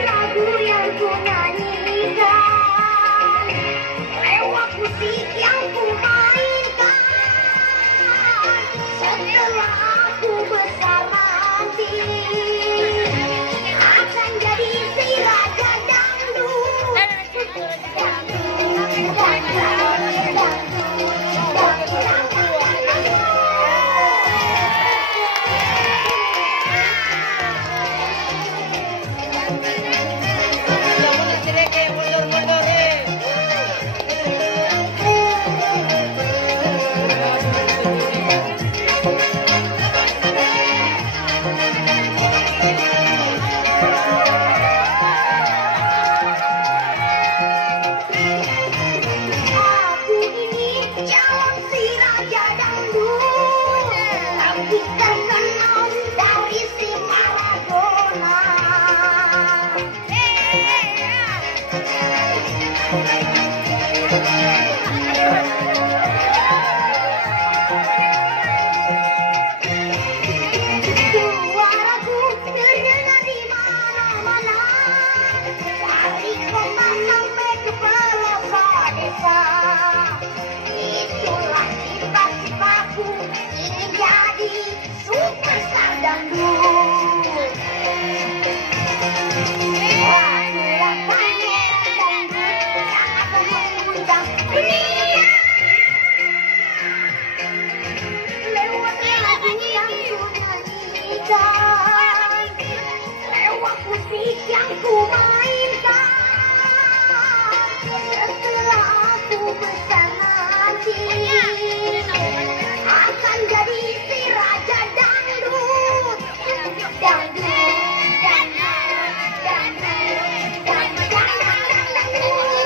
lagu yang ku nyanyikan, lewat musik yang ku mainkan. Setelah aku besar nanti, akan jadi si raja dangdut. Aku ini calon si raja dangdut, tapi terkenal dari si Maradona. Suaraku terdengar di mana-mana, dari kota sampai ke pelosok desa. Itulah cita-citaku, ingin jadi superstar dangdut. Akulah pangeran dangdut yang akan mengundang dunia. Lewat lagu yang ku nyanyikan, lewat musik yang ku mainkan. Setelah aku besar nanti, akan jadi si raja dangdut. Dangdut, dangdut, dangdut, dangdut, dangdut.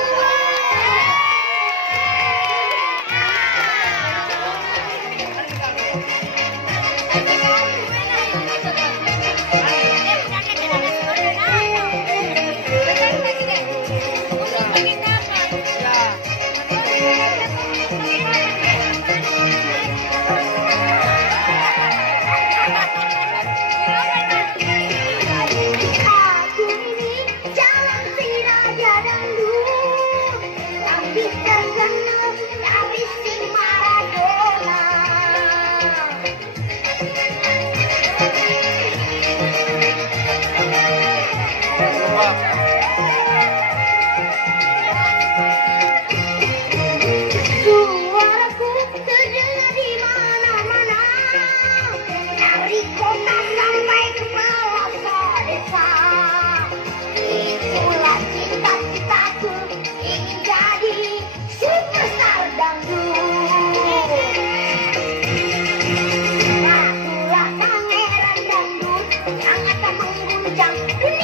Aku ini calon si raja dangdut, tapi terkenal dari si Maradona. Suaraku terdengar di mana-mana, dari kota sampai ke pelosok desa. Itulah cita-citaku, ingin jadi superstar dangdut. Akulah pangeran dangdut yang akan mengguncang dunia.